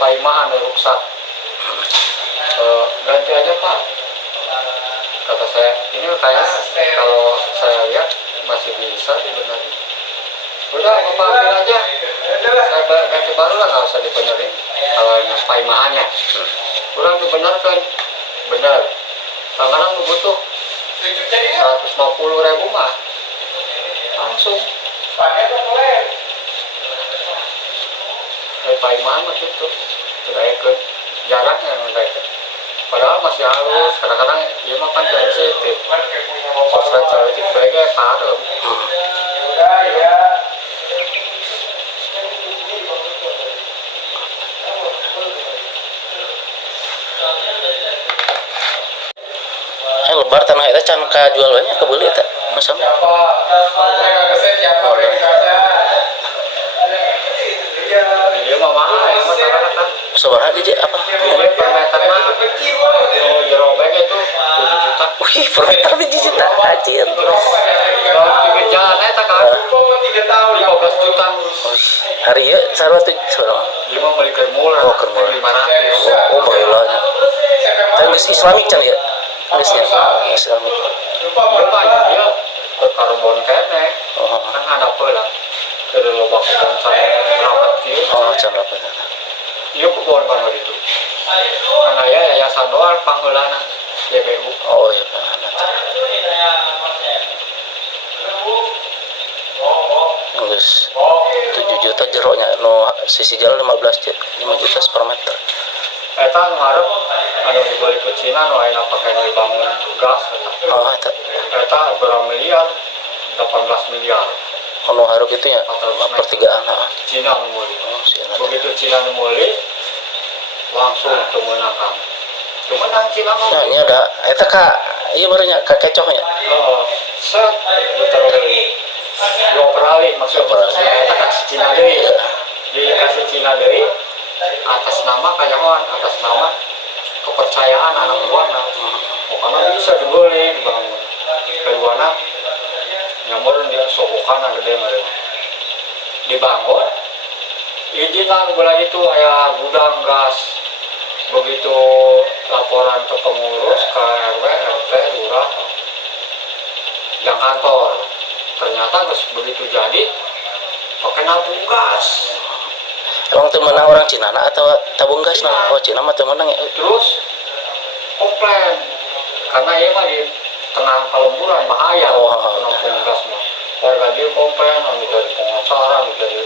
paimahan rusak. Ganti aja Pak, kata saya. Ini kayak kalau saya lihat masih bisa dibenerin. Udah Bapak ambil aja, saya ganti baru lah, nggak usah dibenerin. Kalau yang paimahannya kurang dibenarkan, benar. Kadang-kadang butuh 150.000 mah langsung. Kayak paimahan mah gitu, sudah ikut jarang yang udah ikut. Padahal masih halus, kadang-kadang dia makan sensitif. Pas sensitif baiknya parah. Lebar tanah itu can ka jual banyak kebeli eta masamnya. Dia mah mahal ya masyarakat. Sabaraha di apa? Dia per meter mah jerobek itu 7 juta. Wih, per meter 7 juta anjir. Kalau pinggir jalan eta kan 15 juta. Hari ieu sarua tuh Dia mau beli kermul. Oh, kermul. 500. Oh, baheula nya. Kan geus Islamik can ya? Geusnya Islamik. Dia banyak dia ke karbon kene. Kan handap lah. Ke loba kebon sana rapat kieu. Oh, can berapa? Iya kebon banget itu. Karena ya yayasan doang panggeulana YBU. Oh iya Pak. Nanti. Geus 7 juta jeronya no sisi jalan 5 juta per meter. Eta anu hareup anu dibeli ke Cina nu ayeuna pake dibangun gas eta. Oh, eta. Eta berapa miliar? 18 miliar. Anu hareup itu ya pertigaan. Cina nu meuli. Oh, siana. Begitu Cina nu meuli langsung teu meunang kan. Teu meunang Cina mah. Nah, nya ada eta ka ieu barunya ka kecohnya. Heeh. Set puter deui. Dioper alih maksudnya eta ka Cina deui. Dikasih Cina deui atas nama karyawan, atas nama kepercayaan anak buahnya. Karena bisa dibeli, dibangun. Keduanya nyamur dia sokokan gede mereka. Dibangun, izinan bola itu aya gudang gas. Begitu laporan ke pengurus, ke RW, RT, lurah, yang kantor. Ternyata begitu jadi pakai nabung gas. Emang teu meunang orang Cina atau tabung gas nah? Oh, Cina mah teu meunang ya. Terus komplain karena ini mah di tengah pelemburan bahaya. Oh, tabung gas mah. Warga dia komplain, anu dari pengacara, anu dari